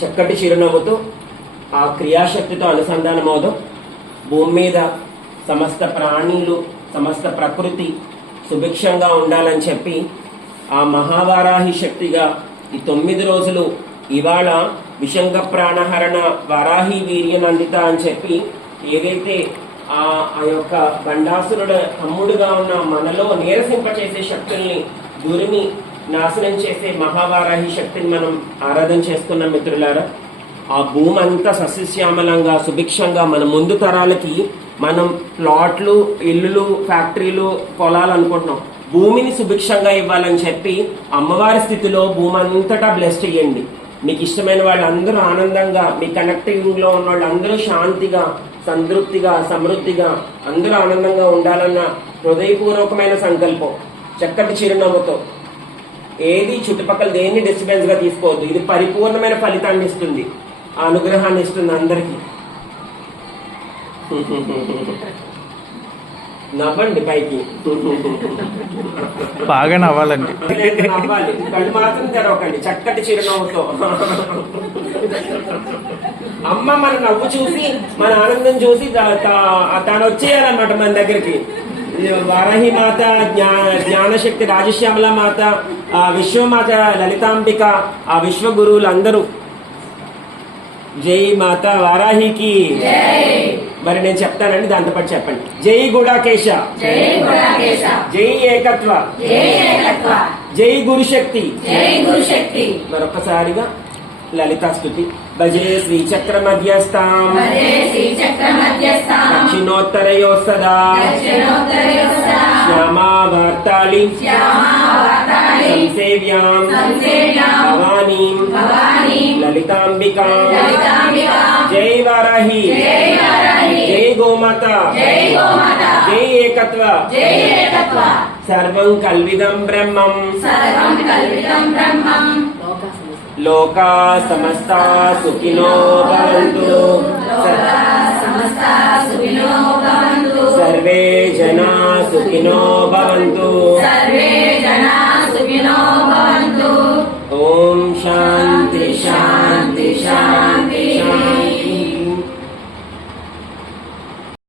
చక్కటి చిరునవ్వుతో ఆ క్రియాశక్తితో అనుసంధానమవుదాం. భూమి మీద సమస్త ప్రాణులు, సమస్త ప్రకృతి సుభిక్షంగా ఉండాలని చెప్పి ఆ మహావారాహి శక్తిగా ఈ 9 రోజులు ఇవాళ విషంగ ప్రాణహరణ వారాహి వీర్యనందిత అని చెప్పి ఏదైతే ఆ యొక్క బండాసురుడు తమ్ముడుగా ఉన్న మనలో నీరసింపచేసే శక్తుల్ని, గురిని నాశనం చేసే మహావారాహి శక్తిని మనం ఆరాధన చేసుకున్నాం మిత్రులారా. ఆ భూమి అంతా సస్యశ్యామలంగా సుభిక్షంగా మన ముందు తరాలకి మనం ప్లాట్లు, ఇల్లులు, ఫ్యాక్టరీలు, పొలాలు అనుకుంటున్నాం. భూమిని సుభిక్షంగా ఇవ్వాలని చెప్పి అమ్మవారి స్థితిలో భూమి అంతటా బ్లెస్ చేయండి. మీకు ఇష్టమైన వాళ్ళందరూ ఆనందంగా, మీ కనెక్టింగ్ లో ఉన్న వాళ్ళందరూ శాంతిగా, సంతృప్తిగా, సమృద్ధిగా అందరూ ఆనందంగా ఉండాలన్న హృదయపూర్వకమైన సంకల్పం చక్కటి చిరునవ్వుతో. ఏది చుట్టుపక్కల దేన్ని డిస్టర్బెన్స్ గా తీసుకోవద్దు. ఇది పరిపూర్ణమైన ఫలితాన్ని ఇస్తుంది, ఆ అనుగ్రహాన్ని ఇస్తుంది అందరికీ. నవ్వండి పైకి, బాగా నవ్వాలండి, నవ్వాలి, కళ్ళు మాత్రం తెరవకండి. చక్కటి చిరునవ్వుతో అమ్మ మన నవ్వు చూసి, మన ఆనందం చూసి తను వచ్చేయాలన్నమాట మన దగ్గరికి. వారాహి మాత, జ్ఞానశక్తి రాజశ్యామల మాత, విశ్వమాత లలితాంబిక, ఆ విశ్వగురువులు అందరూ జై మాత వారాహికి. మరి నేను చెప్తానండి, దాంతో పాటు చెప్పండి. జై గుడాకేశ, జై ఏకత్వ, జై గురుశక్తి. మరొకసారిగా లలితా స్తుతి. భజే శ్రీచక్ర మధ్యస్థాం దక్షిణోత్తరయో సదా శ్యామా వార్తాళి సంసేవ్యాం భవానీం లలితాంబికాం. జై వారాహి, జై గోమాత, జై ఏకత్వ. సర్వం కల్విదం బ్రహ్మం, లోకా సమస్తా సుఖినో భవంతు, సర్వే జనా సుఖినో భవంతు.